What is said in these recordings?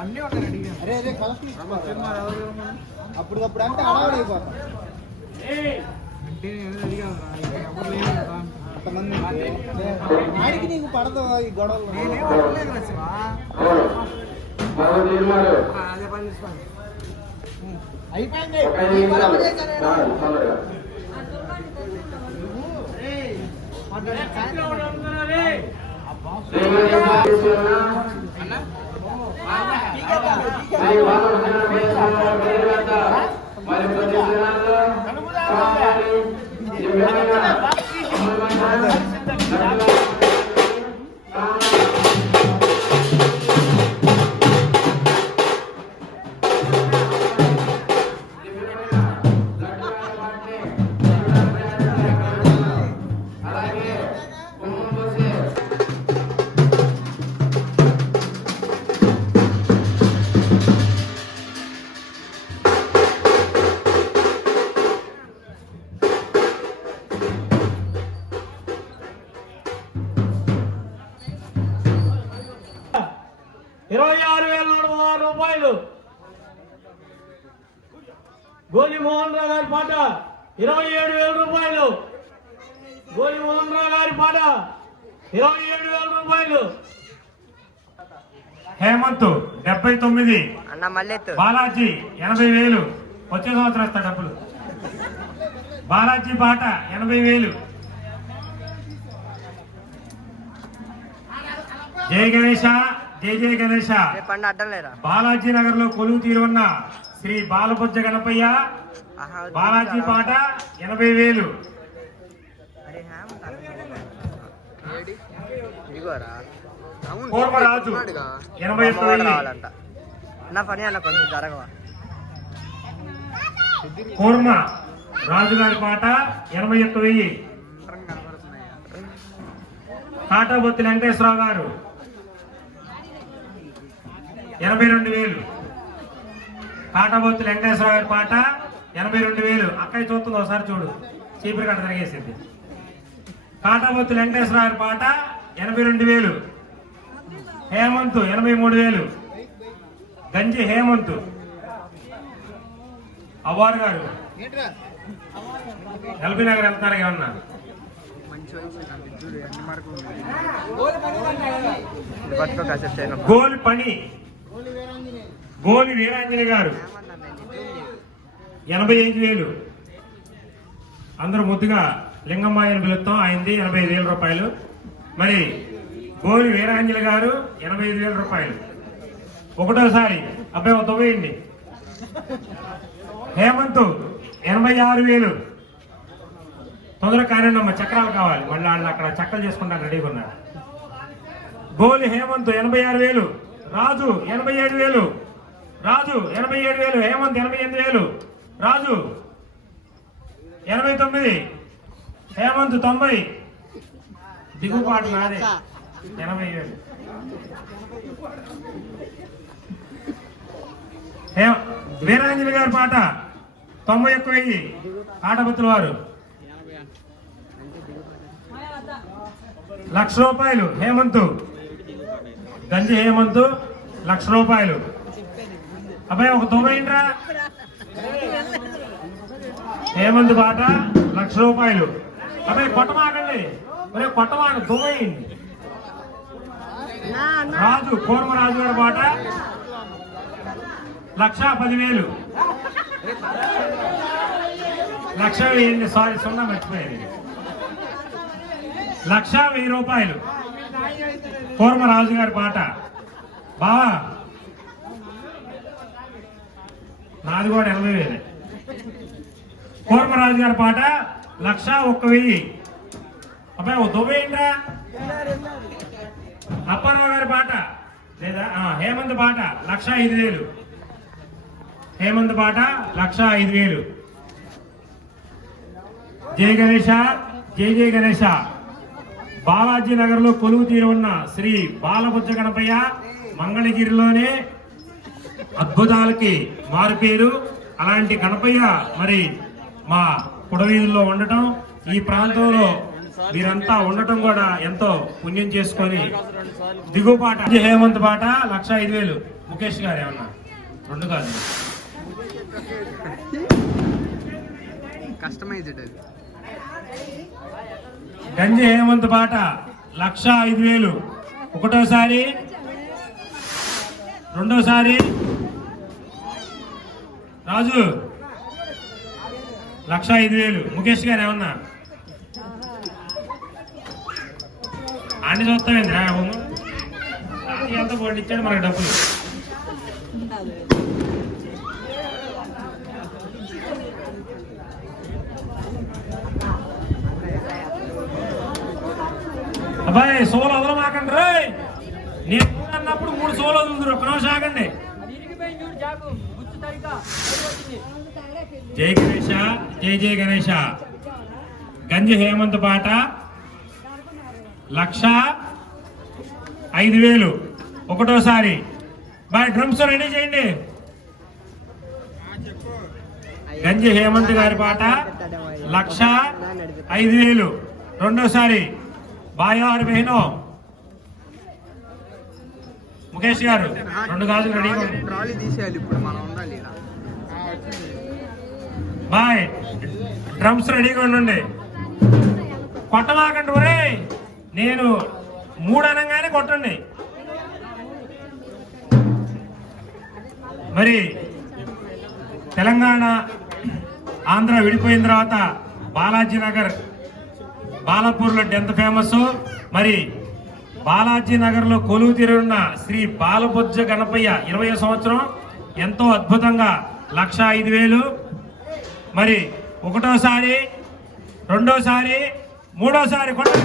అన్నీ అప్పుడప్పుడు అంటే అడవడైపోతాం అంటే అంతమంది ఆడికి నీకు పడదు ఈ గొడవలు అయిపోయింది రూపాయలు గోలి మోహన్ రావు గారి పాట 27,000 రూపాయలు. గోలి మోహన్ రావు గారి పాట 27,000 రూపాయలు. హేమంత్ 79, బాలాజీ 80,000. వచ్చే సంవత్సరం వస్తా డబ్బులు. బాలాజీ పాట 80,000. జై గణేశ, జై జయ గణేశ. బాలాజీ నగర్ లో కొలువు తీరున్న శ్రీ బాలబుజ్జ గణపయ్య బాలాజీ పాట 80,000. కూర్మరాజు 81,000. కూర్మ రాజు గారి పాట 81,000. కాటాబొత్తి వెంకటేశ్వరరావు గారు 82,000. కాటాబొత్తి వెంకటేశ్వరరావు గారి పాట 82,000. అక్కయ్య చూస్తుంది, ఒకసారి చూడు, చీపురు కట్ట తిరిగేసింది. కాటాబొత్తి వెంకటేశ్వరరావు గారి పాట 82,000. హేమంత్ 83,000. గంజి హేమంత్. అవ్వారు గారు ఎల్బీ నగర్ వెళ్తున్నారు ఏమన్నా. గోలి పని గోలి వీరాంజలి గారు 85,000. అందరూ ముద్దుగా లింగమ్మాయని పిలుస్తాం, అయింది 85,000 రూపాయలు. మరి గోలి వీరాంజలి గారు 85,000 రూపాయలు. ఒకటోసారి అబ్బాయి ఒక తొవ్వేయండి. హేమంత్ 86,000. తొందరగా కానివ్వండి అమ్మ, చక్రాలు కావాలి, మళ్ళీ వాళ్ళు అక్కడ చక్కలు చేసుకుంటారు, రెడీగా ఉన్నారు. గోలి హేమంత్ 86,000. రాజు 87,000. రాజు 87,000. హేమంత్ 88,000. రాజు 89. హేమంత్ 90. దిగుబాటు నాదే 80,000. వీరాంజలి గారి పాట 91,000. కాటబుత్తుల వారు 1,00,000 రూపాయలు. హేమంత్ గంజి హేమంత్ 1,00,000 రూపాయలు. అబ్బాయి ఒక 90 హేమంత్ పాట 1,00,000 రూపాయలు. అబ్బాయి కొట్టమాకండి, ఒరే కొట్టమాక 90. రాజు కూర్మరాజు గారి పాట 1,10,000. 1,00,000 సారీ, 0 మర్చిపోయారు. 1,00,000 రూపాయలు. కూర్మరాజు గారి పాట. బావా నాది కూడా 80,000. కూర్మరాజు గారి పాట 1,01,000. అబ్బాయి ఒక 90. అప్పారావు గారి పాట లేదా హేమంత్ పాట 1,05,000. హేమంత్ పాట 1,05,000. జై గణేశ, జై జయ గణేశ. బాలాజీ నగర్ లో కొలువు తీరు ఉన్న శ్రీ బాలబుజ్జ గణపయ్య మంగళగిరిలోనే అద్భుతాలకి మారుపేరు. అలాంటి గణపయ్య మరి మా కుడవీధుల్లో ఉండటం, ఈ ప్రాంతంలో మీరంతా ఉండటం కూడా ఎంతో పుణ్యం చేసుకొని దిగుపాట హేమంత్ పాట 1,05,000 ముఖేష్ గారు ఏమన్నా 2 కాదు కస్టమైజ్డ్ అది. గంజి హేమంత్ పాట 1,05,000 ఒకటోసారి రెండోసారి రాజు 1,05,000 ముఖేష్ గారు ఏమన్నా అన్ని చూస్తామేంది ఎంత బోర్డు ఇచ్చాడు మనకి డబ్బులు. అబ్బాయి సోలు వదలమాకండి రే, నేను అన్నప్పుడు 3 సోలు వదులుతురు, ఒక్క నిమిషం ఆగండి. జై గణేష, జై జై గణేష. గంజి హేమంత్ పాట 1,05,000 ఒకటోసారి. బాయ్ డ్రమ్స్ రెడీ చేయండి. గంజి హేమంత్ గారి పాట 1,05,000 రెండోసారి. బాయ్ ఆరు బెహనో ముఖేష్ గారు 2 గాజులు రెడీగా ఉంది. ట్రాలీ తీసేయాలి ఇప్పుడు, మనం ఉండాలి ఈడ. బాయ్ డ్రమ్స్ రెడీగా ఉండండి. కొట్టమాకండి ఒరే, నేను 3 అనగానే కొట్టండి. మరి తెలంగాణ ఆంధ్ర విడిపోయిన తర్వాత బాలాజీ నగర్ బాలాపూర్లో ఎంత ఫేమస్, మరి బాలాజీ నగర్ లో కొలువు తీరున్న శ్రీ బాలబొజ్జ గణపయ్య 20వ సంవత్సరం ఎంతో అద్భుతంగా 1,05,000. మరి ఒకటోసారి రెండోసారి మూడోసారి కొట్టాలి.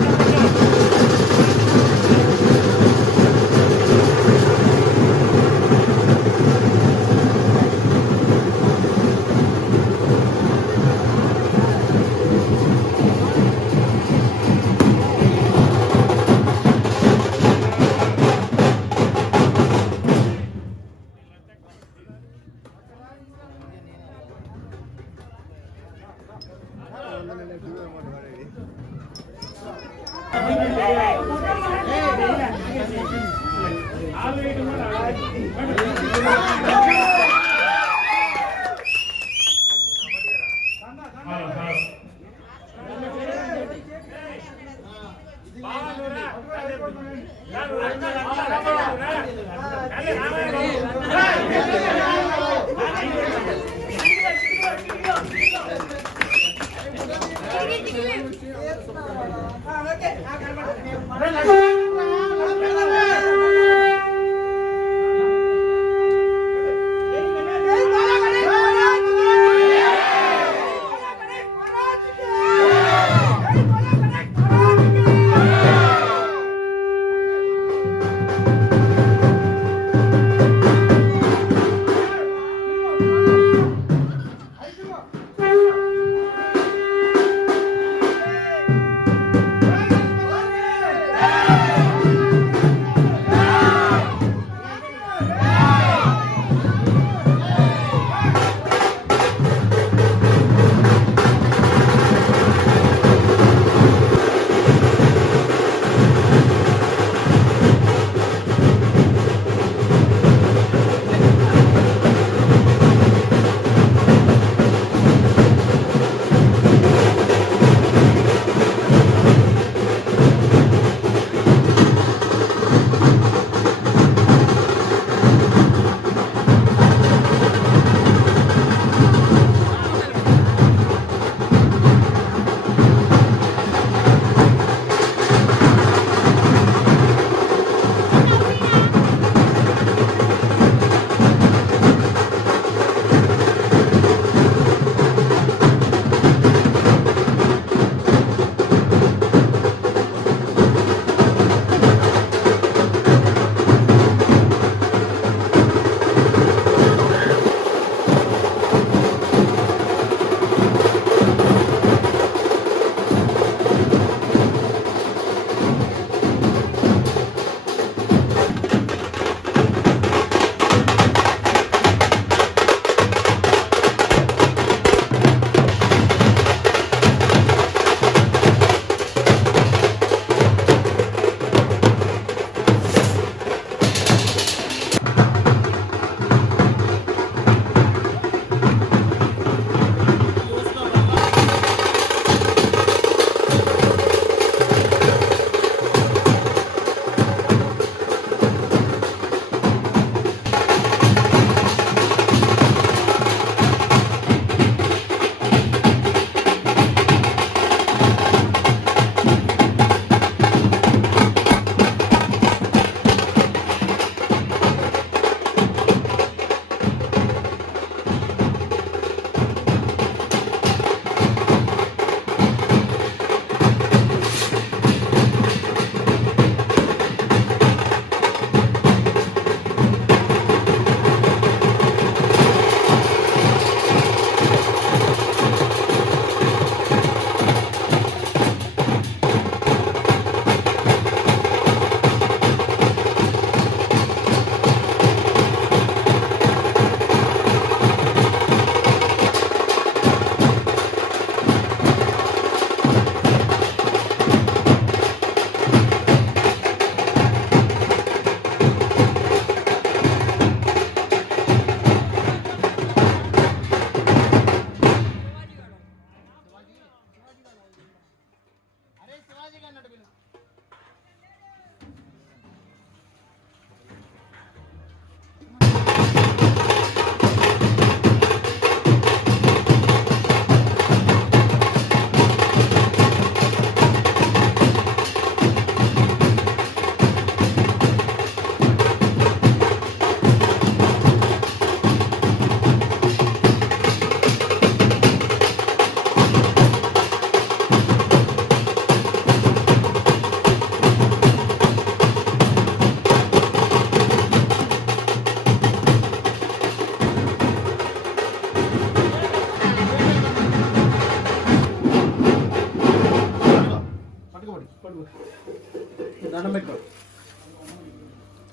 పట్టుకోండి దండం పెట్టుకో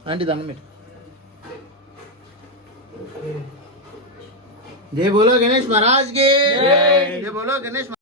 ఆంటీ దండం పెట్టు जय बोलो गणेश महाराज के जय बोलो गणेश